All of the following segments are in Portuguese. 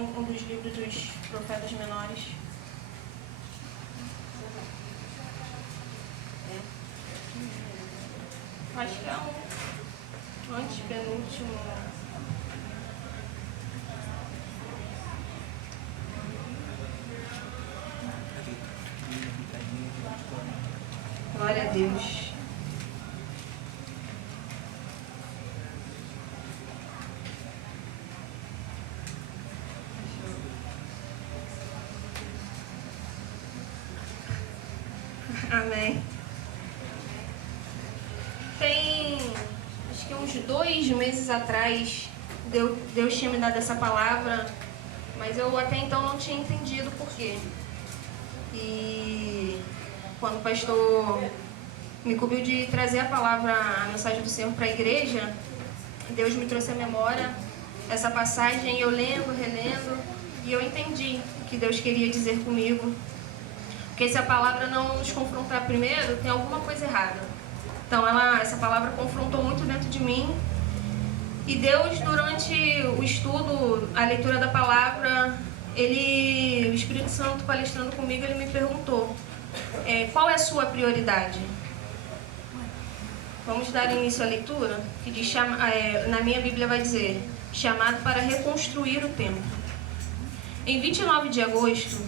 um dos livros dos profetas menores. Acho que é um antepenúltimo. Glória a Deus. Amém. Tem, acho que uns 2 meses atrás, Deus tinha me dado essa palavra, mas eu até então não tinha entendido por quê. E quando o pastor me incumbiu de trazer a palavra, a mensagem do Senhor para a igreja, Deus me trouxe à memória essa passagem, eu lendo, relendo, e eu entendi o que Deus queria dizer comigo. Porque se a palavra não nos confrontar primeiro, tem alguma coisa errada. Então essa palavra confrontou muito dentro de mim. E Deus, durante o estudo, a leitura da palavra, o Espírito Santo palestrando comigo, ele me perguntou, qual é a sua prioridade? Vamos dar início à leitura, que diz, na minha Bíblia vai dizer, chamado para reconstruir o templo. Em 29 de agosto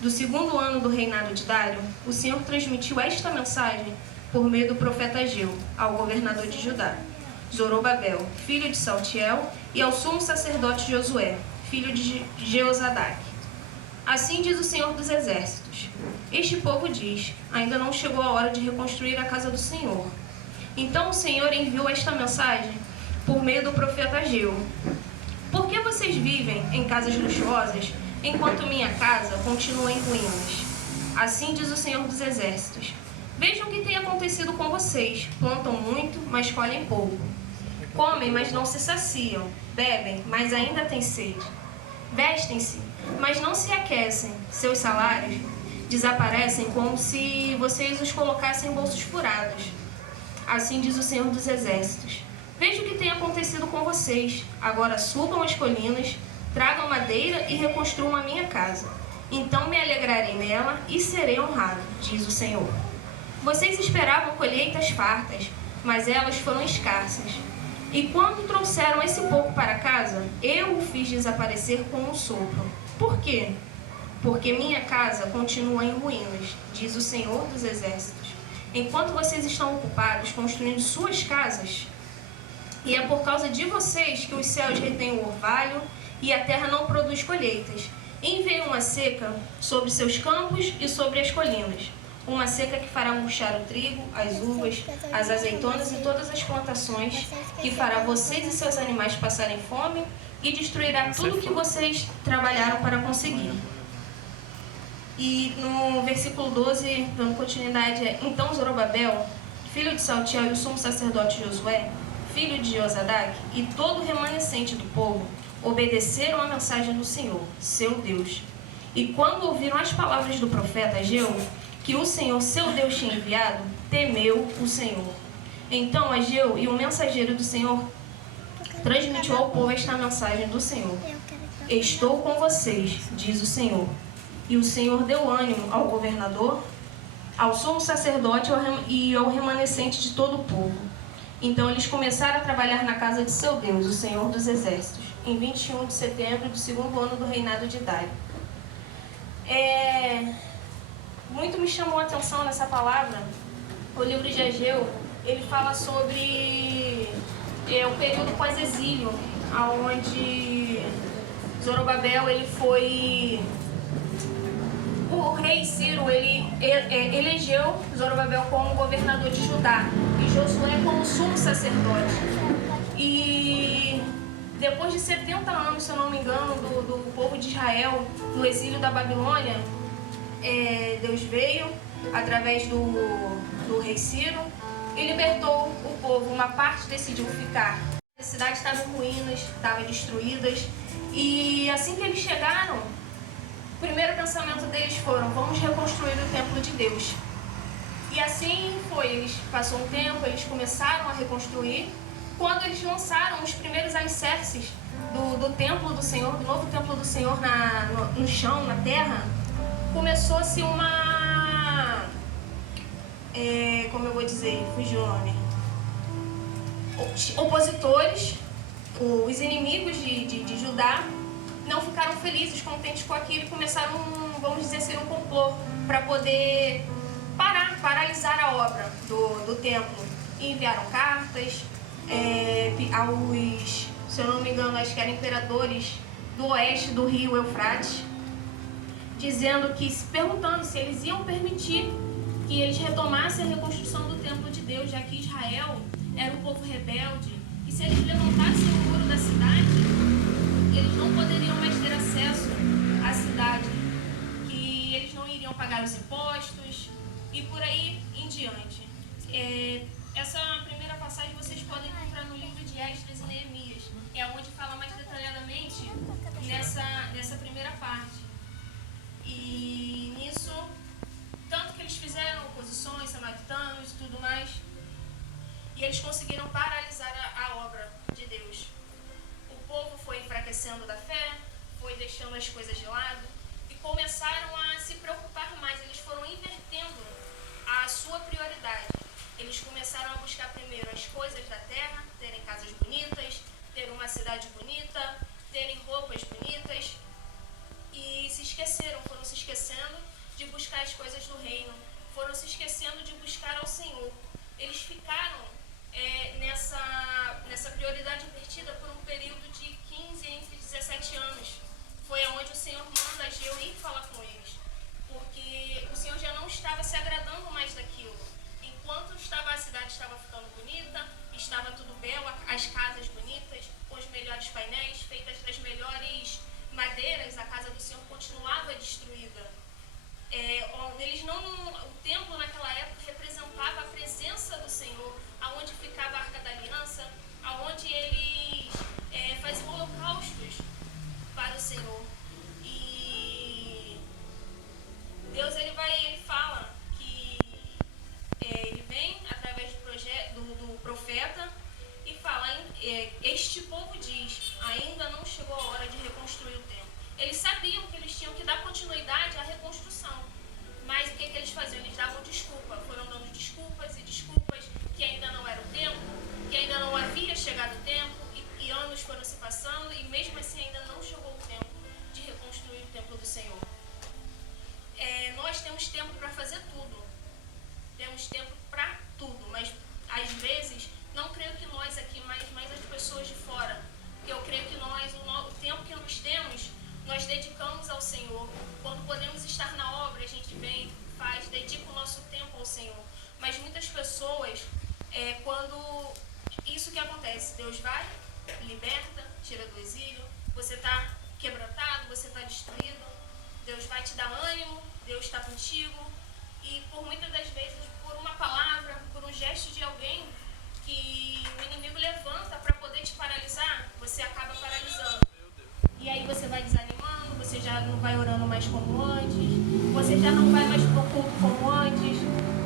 do 2º ano do reinado de Dário, o Senhor transmitiu esta mensagem por meio do profeta Ageu ao governador de Judá, Zorobabel, filho de Saltiel, e ao sumo sacerdote Josué, filho de Jeozadaque. Assim diz o Senhor dos Exércitos: este povo diz, ainda não chegou a hora de reconstruir a casa do Senhor. Então o Senhor enviou esta mensagem por meio do profeta Ageu: por que vocês vivem em casas luxuosas, enquanto minha casa continua em ruínas? Assim diz o Senhor dos Exércitos: vejam o que tem acontecido com vocês. Plantam muito, mas colhem pouco. Comem, mas não se saciam. Bebem, mas ainda têm sede. Vestem-se, mas não se aquecem. Seus salários desaparecem como se vocês os colocassem em bolsos furados. Assim diz o Senhor dos Exércitos: veja o que tem acontecido com vocês. Agora subam as colinas, tragam madeira e reconstruam a minha casa. Então me alegrarei nela e serei honrado, diz o Senhor. Vocês esperavam colheitas fartas, mas elas foram escassas. E quando trouxeram esse pouco para casa, eu o fiz desaparecer com um sopro. Por quê? Porque minha casa continua em ruínas, diz o Senhor dos Exércitos. Enquanto vocês estão ocupados construindo suas casas, e é por causa de vocês que os céus retêm o orvalho e a terra não produz colheitas. Enviei uma seca sobre seus campos e sobre as colinas. Uma seca que fará murchar o trigo, as uvas, as azeitonas e todas as plantações, que fará vocês e seus animais passarem fome e destruirá tudo que vocês trabalharam para conseguir. E no versículo 12, dando continuidade, então Zorobabel, filho de Saltiel, e o sumo sacerdote Josué, filho de Jeozadaque, e todo o remanescente do povo, obedeceram à mensagem do Senhor, seu Deus. E quando ouviram as palavras do profeta Ageu, que o Senhor, seu Deus, tinha enviado, temeu o Senhor. Então Ageu e o mensageiro do Senhor transmitiu ao povo esta mensagem do Senhor: estou com vocês, diz o Senhor. E o Senhor deu ânimo ao governador, ao sumo sacerdote e ao remanescente de todo o povo. Então eles começaram a trabalhar na casa de seu Deus, o Senhor dos Exércitos, em 21 de setembro do 2º ano do reinado de Dário. Muito me chamou a atenção nessa palavra. O livro de Ageu, ele fala sobre o período pós-exílio, onde Zorobabel, ele foi... O rei Ciro, ele elegeu Zorobabel como governador de Judá e Josué como sumo sacerdote. E depois de 70 anos, se eu não me engano, do povo de Israel no exílio da Babilônia, Deus veio através do rei Ciro e libertou o povo. Uma parte decidiu ficar. A cidade estava em ruínas, estava destruídas, e assim que eles chegaram, o primeiro pensamento deles foram: vamos reconstruir o templo de Deus. E assim foi. Passou um tempo, eles começaram a reconstruir, quando eles lançaram os primeiros alicerces do templo do Senhor, do novo templo do Senhor no chão, na terra, começou-se uma... como eu vou dizer? Fugiu o nome. Opositores, os inimigos de Judá, não ficaram felizes, contentes com aquilo e começaram, vamos dizer assim, um complô para poder paralisar a obra do templo. E enviaram cartas aos, se eu não me engano, acho que eram imperadores do oeste do rio Eufrates, dizendo que, perguntando se eles iam permitir que eles retomassem a reconstrução do templo de Deus, já que Israel era um povo rebelde, e se eles levantassem o muro da cidade, eles não poderiam mais ter acesso à cidade, que eles não iriam pagar os impostos e por aí em diante. Essa primeira passagem vocês podem encontrar no livro de Esdras e Neemias, é onde fala mais detalhadamente nessa primeira parte. E nisso, tanto que eles fizeram oposições, samaritanos e tudo mais, e eles conseguiram paralisar a obra de Deus. O povo foi enfraquecendo da fé, foi deixando as coisas de lado e começaram a se preocupar mais. Eles foram invertendo a sua prioridade. Eles começaram a buscar primeiro as coisas da terra, terem casas bonitas, ter uma cidade bonita, terem roupas bonitas, e foram se esquecendo de buscar as coisas do reino, foram se esquecendo de buscar ao Senhor. Eles ficaram nessa prioridade invertida por um período de 15 entre 17 anos. Foi onde o Senhor manda Ageu ir falar com eles, porque o Senhor já não estava se agradando mais daquilo. Enquanto a cidade estava ficando bonita, estava tudo belo, as casas bonitas, com os melhores painéis, feitas das melhores madeiras, a casa do Senhor continuava destruída. O templo naquela época representava a presença do Senhor, aonde ficava a Arca da Aliança, aonde eles faziam holocaustos para o Senhor. E Deus ele fala que ele vem através do profeta e fala, este povo diz, ainda não chegou a hora de reconstruir o templo. Eles sabiam que eles tinham que dar continuidade à reconstrução, mas o que eles faziam? Eles davam desculpa, foram dando desculpas e desculpas, que ainda não era o tempo, que ainda não havia chegado o tempo, e anos foram se passando, e mesmo assim ainda não chegou o tempo de reconstruir o templo do Senhor. Nós temos tempo para fazer tudo, temos tempo para tudo, mas às vezes, não creio que nós aqui, mas as pessoas de fora, eu creio que o tempo que nós temos, nós dedicamos ao Senhor. Quando podemos estar na obra, a gente vem, dedica o nosso tempo ao Senhor. Mas muitas pessoas, quando isso que acontece, Deus vai, liberta, tira do exílio, você está quebrantado, você está destruído, Deus vai te dar ânimo, Deus está contigo, e por muitas das vezes, por uma palavra, por um gesto de alguém que o inimigo levanta para poder te paralisar, você acaba paralisando. E aí você vai desanimando, você já não vai orando mais como antes, você já não vai mais pro culto como antes,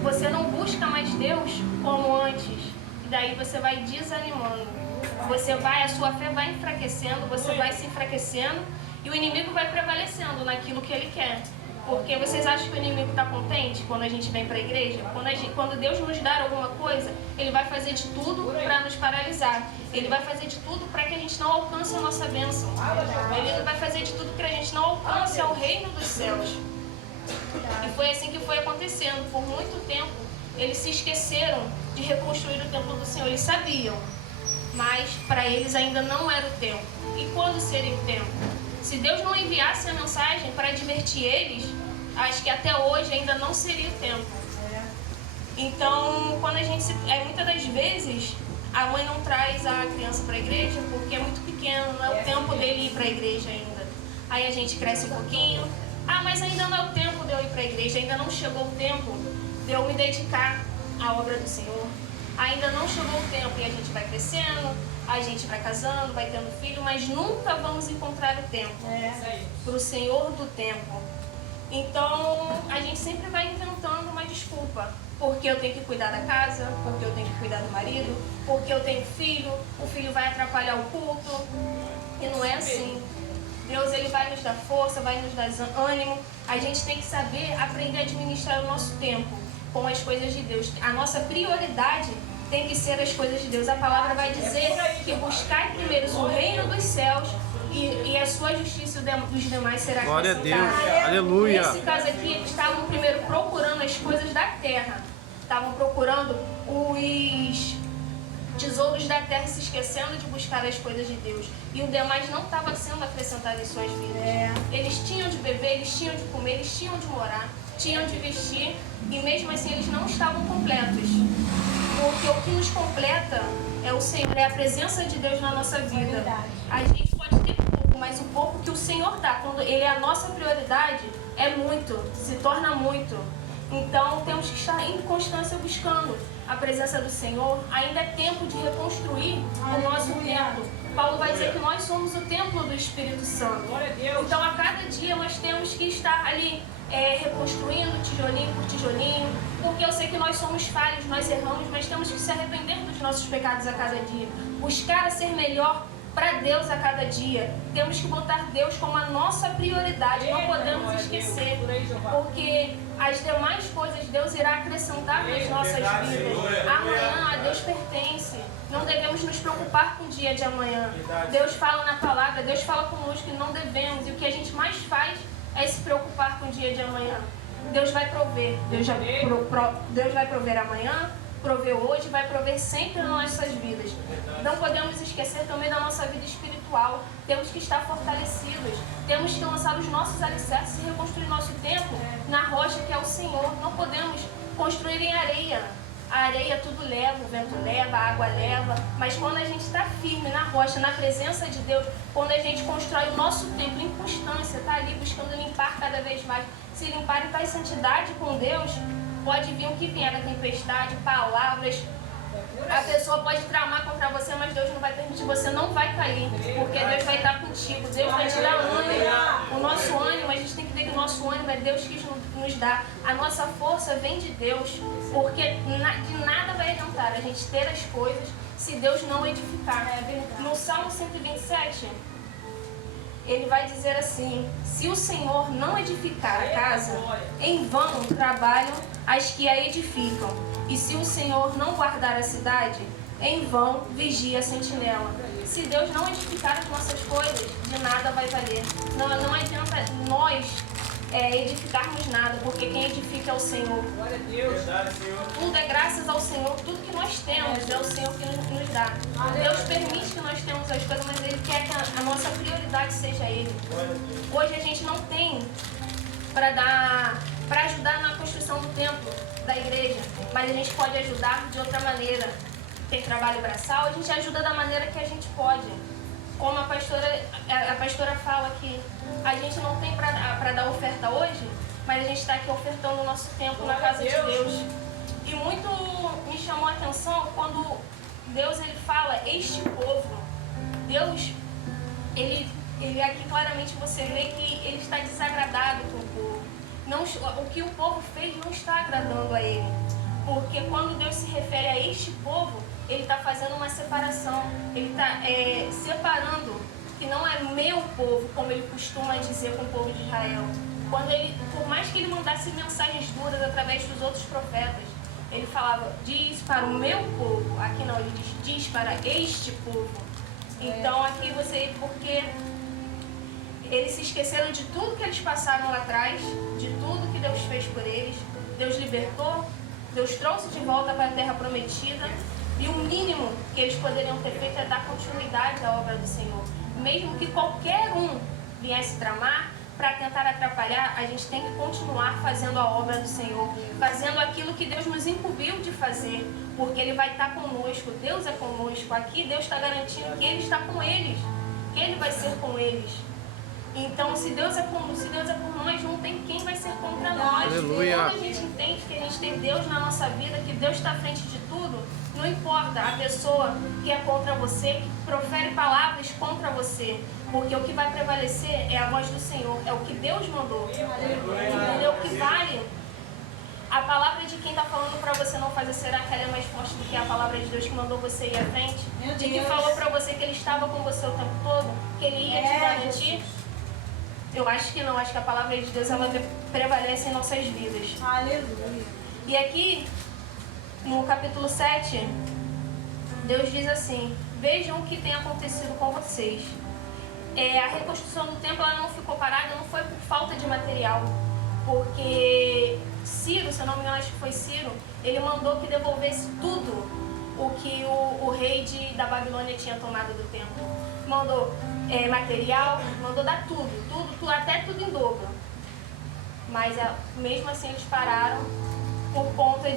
você não busca mais Deus como antes, e daí você vai desanimando. A sua fé vai enfraquecendo, você vai se enfraquecendo, e o inimigo vai prevalecendo naquilo que ele quer. Porque vocês acham que o inimigo está contente quando a gente vem para a igreja? Quando Deus nos dar alguma coisa, Ele vai fazer de tudo para nos paralisar. Ele vai fazer de tudo para que a gente não alcance a nossa bênção. Ele vai fazer de tudo para que a gente não alcance o reino dos céus. E foi assim que foi acontecendo. Por muito tempo, eles se esqueceram de reconstruir o templo do Senhor. Eles sabiam, mas para eles ainda não era o tempo. E quando seria o tempo? Se Deus não enviasse a mensagem para advertir eles, acho que até hoje ainda não seria o tempo. Então, quando a gente muitas das vezes, a mãe não traz a criança para a igreja porque é muito pequeno, não é o tempo dele ir para a igreja ainda. Aí a gente cresce um pouquinho, mas ainda não é o tempo de eu ir para a igreja, ainda não chegou o tempo de eu me dedicar à obra do Senhor. Ainda não chegou o tempo, e a gente vai crescendo, a gente vai casando, vai tendo filho, mas nunca vamos encontrar o tempo para o Senhor do tempo. Então, a gente sempre vai inventando uma desculpa. Porque eu tenho que cuidar da casa, porque eu tenho que cuidar do marido, porque eu tenho filho, o filho vai atrapalhar o culto. E não é assim. Deus, ele vai nos dar força, vai nos dar ânimo. A gente tem que saber aprender a administrar o nosso tempo com as coisas de Deus. A nossa prioridade tem que ser as coisas de Deus. A palavra vai dizer que buscar primeiro o reino dos céus e a sua justiça dos demais será acrescentada. Glória a Deus, aleluia. Nesse caso aqui, eles estavam primeiro procurando as coisas da terra. Estavam procurando os tesouros da terra, se esquecendo de buscar as coisas de Deus. E o demais não estava sendo acrescentado em suas vidas. Eles tinham de beber, eles tinham de comer, eles tinham de morar, tinham de vestir. E mesmo assim eles não estavam completos. Porque o que nos completa é o Senhor, é a presença de Deus na nossa vida. A gente pode ter pouco, mas o pouco que o Senhor dá, quando Ele é a nossa prioridade, é muito, se torna muito. Então temos que estar em constância buscando a presença do Senhor. Ainda é tempo de reconstruir o nosso templo. Paulo vai dizer que nós somos o templo do Espírito Santo. Então a cada dia nós temos que estar ali reconstruindo tijolinho por tijolinho, porque eu sei que nós somos falhos, nós erramos, mas temos que se arrepender dos nossos pecados a cada dia, buscar a ser melhor para Deus a cada dia. Temos que botar Deus como a nossa prioridade, não podemos esquecer, porque as demais coisas Deus irá acrescentar nas nossas vidas. Amanhã a Deus pertence, não devemos nos preocupar com o dia de amanhã. Deus fala na palavra, Deus fala conosco que não devemos, e o que a gente mais faz é se preocupar com o dia de amanhã. Deus vai prover, Deus vai prover amanhã, prover hoje, vai prover sempre nas nossas vidas. Não podemos esquecer também da nossa vida espiritual. Temos que estar fortalecidos, temos que lançar os nossos alicerces e reconstruir nosso tempo na rocha que é o Senhor. Não podemos construir em areia. A areia tudo leva, o vento leva, a água leva, mas quando a gente está firme na rocha, na presença de Deus, quando a gente constrói o nosso templo em constância, está ali buscando limpar cada vez mais, se limpar e estar em santidade com Deus, pode vir o que vier, a tempestade, palavras. A pessoa pode tramar contra você, mas Deus não vai permitir, você não vai cair, porque Deus vai estar contigo, Deus vai te dar ânimo. O nosso ânimo, a gente tem que ver que o nosso ânimo é Deus que nos dá. A nossa força vem de Deus, porque de nada vai adiantar a gente ter as coisas se Deus não edificar. No Salmo 127, ele vai dizer assim: se o Senhor não edificar a casa, em vão trabalham as que a edificam. E se o Senhor não guardar a cidade, em vão vigia a sentinela. Se Deus não edificar as nossas coisas, de nada vai valer. Não adianta nós edificarmos nada, porque quem edifica é o Senhor. Glória a Deus. Tudo é graças ao Senhor, tudo que nós temos é o Senhor que nos dá. Deus permite que nós tenhamos as coisas, mas Ele quer que a nossa prioridade seja Ele. Hoje a gente não tem para ajudar na construção do templo da igreja, mas a gente pode ajudar de outra maneira. Tem trabalho braçal, a gente ajuda da maneira que a gente pode. Como a pastora fala que a gente não tem para dar oferta hoje, mas a gente está aqui ofertando o nosso tempo na casa de Deus. E muito me chamou a atenção quando Deus ele fala, este povo. Deus, ele aqui claramente você vê que ele está desagradado com o povo. O que o povo fez não está agradando a ele. Porque quando Deus se refere a este povo, ele está fazendo uma separação. Ele está separando, que não é meu povo, como ele costuma dizer com o povo de Israel. Por mais que ele mandasse mensagens duras através dos outros profetas, ele falava, diz para o meu povo. Aqui não, ele diz para este povo. Então aqui porque eles se esqueceram de tudo que eles passaram lá atrás, de tudo que Deus fez por eles. Deus libertou, Deus trouxe de volta para a terra prometida. E o mínimo que eles poderiam ter feito é dar continuidade à obra do Senhor. Mesmo que qualquer um viesse tramar para tentar atrapalhar, a gente tem que continuar fazendo a obra do Senhor, fazendo aquilo que Deus nos incumbiu de fazer, porque Ele vai estar conosco, Deus é conosco. Aqui Deus está garantindo que Ele está com eles, que Ele vai ser com eles. Então, se Deus é por nós, não tem quem vai ser contra nós. Aleluia. Quando a gente entende que a gente tem Deus na nossa vida, que Deus está à frente de tudo, não importa a pessoa que é contra você, que profere palavras contra você, porque o que vai prevalecer é a voz do Senhor, é o que Deus mandou. Entendeu? O que vale? A palavra de quem está falando para você não fazer, será que ela é mais forte do que a palavra de Deus que mandou você ir à frente? De que falou para você que Ele estava com você o tempo todo? Que Ele ia te garantir? Eu acho que não. Acho que a palavra de Deus ela prevalece em nossas vidas. Aleluia. E aqui, no capítulo 7, Deus diz assim: vejam o que tem acontecido com vocês. A reconstrução do templo ela não ficou parada, não foi por falta de material. Porque Ciro, se eu não me engano, acho que foi Ciro, ele mandou que devolvesse tudo o que o rei da Babilônia tinha tomado do templo. Mandou material, mandou dar tudo, até tudo em dobro. Mas mesmo assim eles pararam por conta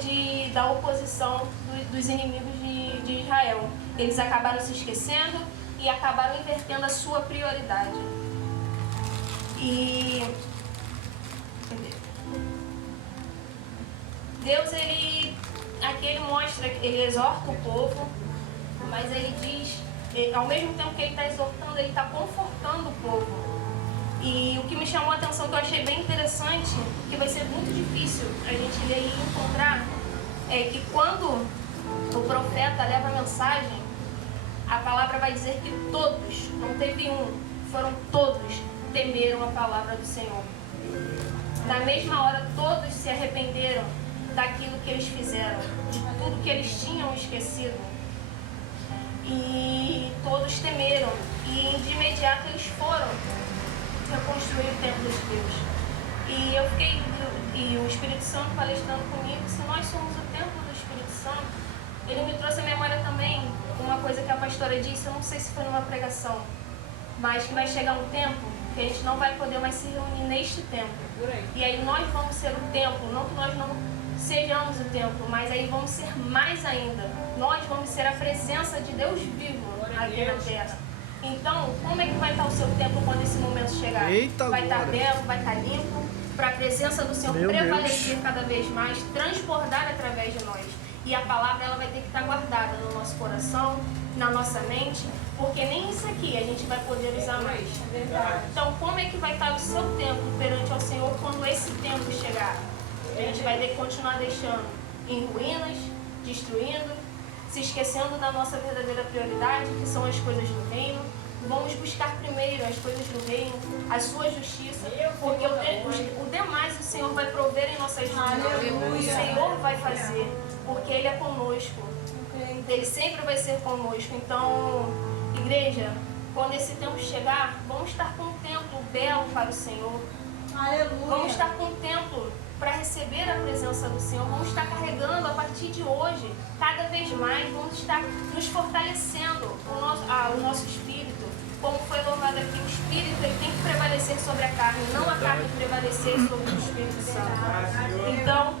da oposição dos inimigos de Israel. Eles acabaram se esquecendo e acabaram invertendo a sua prioridade. E Deus, aqui ele mostra, ele exorta o povo, mas ele diz, ao mesmo tempo que ele está exortando, ele está confortando o povo. E o que me chamou a atenção, que eu achei bem interessante, que vai ser muito difícil a gente ler e encontrar, é que quando o profeta leva a mensagem, a palavra vai dizer que todos, não teve um, foram todos, temeram a palavra do Senhor. Na mesma hora, todos se arrependeram daquilo que eles fizeram, de tudo que eles tinham esquecido. E todos temeram. E de imediato eles foram reconstruir o templo de Deus. E o Espírito Santo palestrando comigo, se nós somos o templo do Espírito Santo, ele me trouxe à memória também uma coisa que a pastora disse, eu não sei se foi numa pregação, mas que vai chegar um tempo que a gente não vai poder mais se reunir neste templo. E aí nós vamos ser o templo, não que nós não sejamos o templo, mas aí vamos ser mais ainda. Nós vamos ser a presença de Deus vivo aqui na terra. Então, como é que vai estar o seu templo quando esse momento chegar? Eita, vai estar belo, vai estar limpo, para a presença do Senhor prevalecer cada vez mais, transbordar através de nós. E a palavra ela vai ter que estar guardada no nosso coração, na nossa mente, porque nem isso aqui a gente vai poder usar mais. Então, como é que vai estar o seu templo perante ao Senhor quando esse tempo chegar? A gente vai ter que continuar deixando em ruínas, destruindo, se esquecendo da nossa verdadeira prioridade, que são as coisas do reino. Vamos buscar primeiro as coisas do reino, a sua justiça, porque o demais o Senhor vai prover em nossas vidas. O Senhor vai fazer, porque Ele é conosco. Ele sempre vai ser conosco. Então, igreja, quando esse tempo chegar, vamos estar com um templo belo para o Senhor. Aleluia. Vamos estar com um templo para receber a presença do Senhor. Vamos estar carregando a partir de hoje, cada vez mais, vamos estar nos fortalecendo o nosso espírito. Como foi louvado aqui, o espírito ele tem que prevalecer sobre a carne, não a carne prevalecer sobre o Espírito Santo. Então,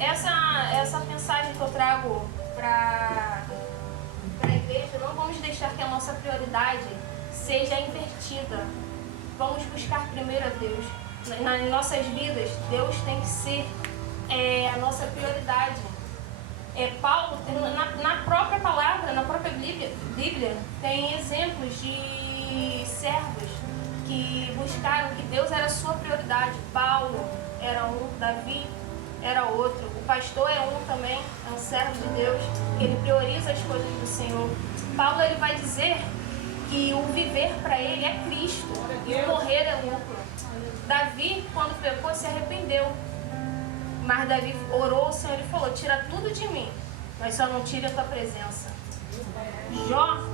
essa mensagem que eu trago para a igreja, não vamos deixar que a nossa prioridade seja invertida. Vamos buscar primeiro a Deus. Nas nossas vidas, Deus tem que ser a nossa prioridade. Paulo, na própria palavra, na própria Bíblia, tem exemplos de servos que buscaram que Deus era a sua prioridade. Paulo era um, Davi era outro, o pastor é um também, é um servo de Deus, que ele prioriza as coisas do Senhor. Paulo ele vai dizer que o viver para ele é Cristo e o morrer é lucro. Davi, quando pecou, se arrependeu. Mas Davi orou ao Senhor e falou, tira tudo de mim, mas só não tire a tua presença. Jó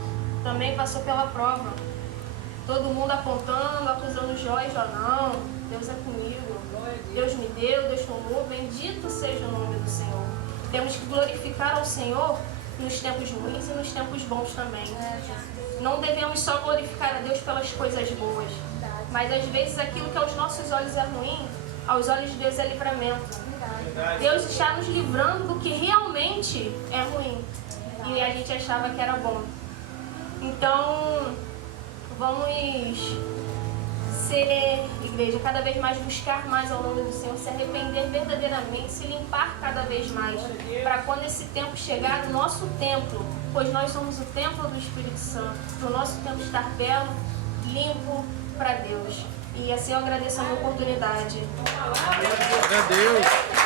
também passou pela prova. Todo mundo apontando, acusando Jó e Jó, não, Deus é comigo. Deus me deu, Deus tomou, bendito seja o nome do Senhor. Temos que glorificar ao Senhor nos tempos ruins e nos tempos bons também. Não devemos só glorificar a Deus pelas coisas boas, mas às vezes aquilo que aos nossos olhos é ruim, aos olhos de Deus é livramento. Deus está nos livrando do que realmente é ruim e a gente achava que era bom. Então, Vamos ser, igreja, cada vez mais buscar mais ao nome do Senhor, se arrepender verdadeiramente, se limpar cada vez mais, para quando esse tempo chegar, o nosso templo, pois nós somos o templo do Espírito Santo, para o nosso templo estar belo, limpo para Deus. E assim eu agradeço a minha oportunidade. Glória a Deus.